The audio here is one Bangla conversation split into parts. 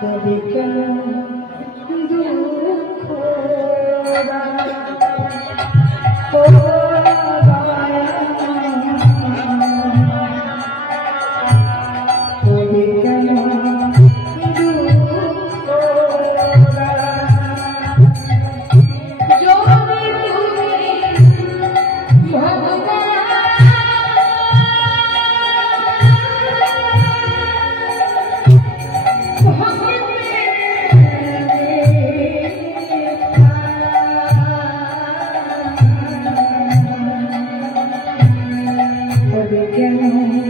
തപിക്കണം তুমি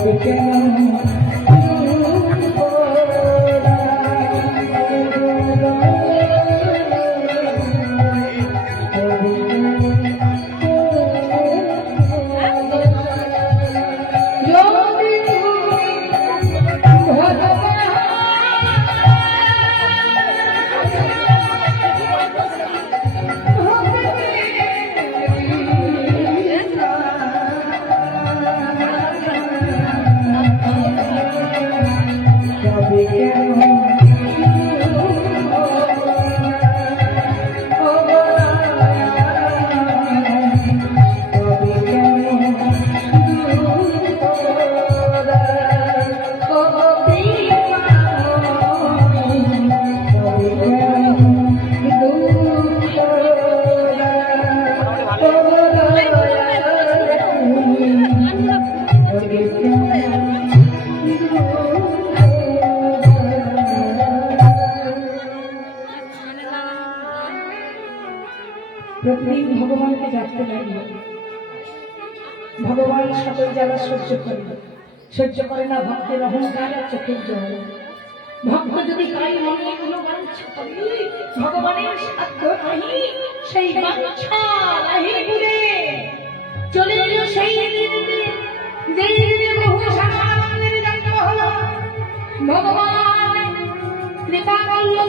দুঃখ ও ভগবান সকল জ্বালা সহ্য করে সহ্য করে না, ভক্তের অহংকার আর চোখের জল ভক্ত যদি কাই মনে কোনো ভগবানের সাধ্য নাহি, সেই বাঞ্ছা নাহি দূরে চলে এলো সেই যেই দিনে বহু সাধারণের জন্ম হলো। ভগবান কৃপা হলো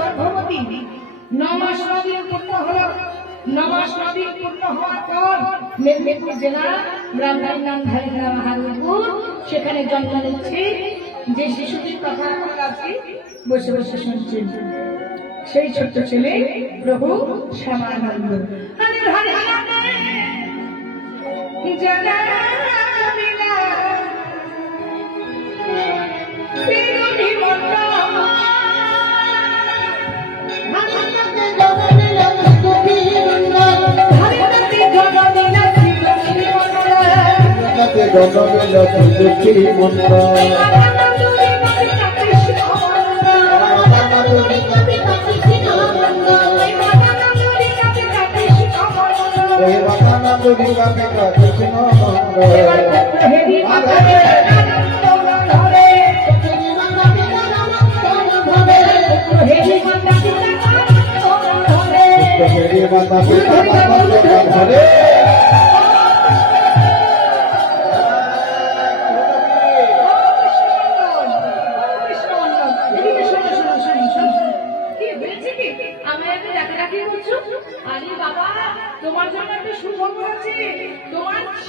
গর্ভবতী নমাস নদীর পূর্ণ হলো। মেদিনীপুর নাম সেখানে জন্ম নিচ্ছে। যে শিশুটির কথা আপনারা বসে বসে সেই ছোট্ট ছেলে প্রভু শ্যামানন্দ। হরে জগমেল দুঃখী মন্ত্র ওই বাতানা দুর্গা পিতা কৃষ্ণ মেরে মাতা পিতা মাতা ঘরে আমায়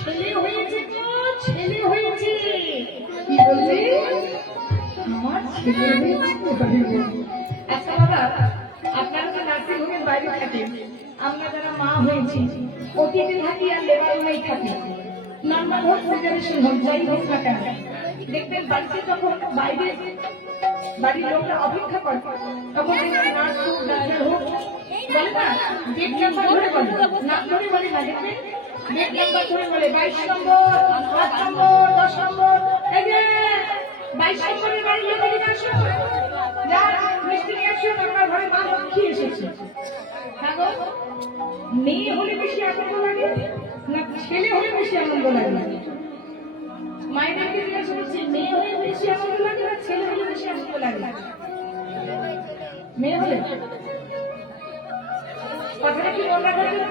ছেলে হয়েছে গো, ছেলে হয়েছে। কি বললি? আমার ছেলে হয়েছে? আচ্ছা বাবা আপনারা তো নার্সিং হোমের বাইরে থাকেন আমরা যারা মা হয়েছি। অতীতে থাকি আর লেবার রুমেই থাকি। নর্মাল হোক সিজারেশন হোক যাই হোক না কেন। দেখবেন বাড়িতে যখন বাইরে বাড়ির লোকরা অপেক্ষা করে তখন দেখবেন নার্স হোক ডাক্তার হোক বলে না গেট নাম্বার ধরে বলে নাম ধরে বলে না দেখবেন বলে, বাইশ নম্বর আট নম্বর, দশ নম্বর বাইশ নম্বরের বাড়ির লোক মিষ্টি নিয়ে আসো ঘরে মা লক্ষ্মী এসেছে? মেয়ে হলে বেশি আনন্দ লাগে, না ছেলে হলে বেশি আনন্দ লাগে? মায়েদেরকে জিজ্ঞাসা করছি, মেয়ে হলে বেশি আনন্দ লাগে না ছেলে হলে বেশি আনন্দ লাগে? মেয়ে হলে? কথাটা কি মনে রাখার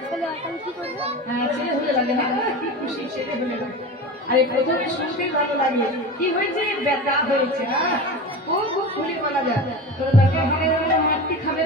হ্যাঁ আরে প্রথমে শুনতে ভালো লাগে কি হয়েছে? ব্যথা হয়েছে হ্যাঁ। ও খুব খুলে বলা যায়। তোরা তাকে মাটি খাবে?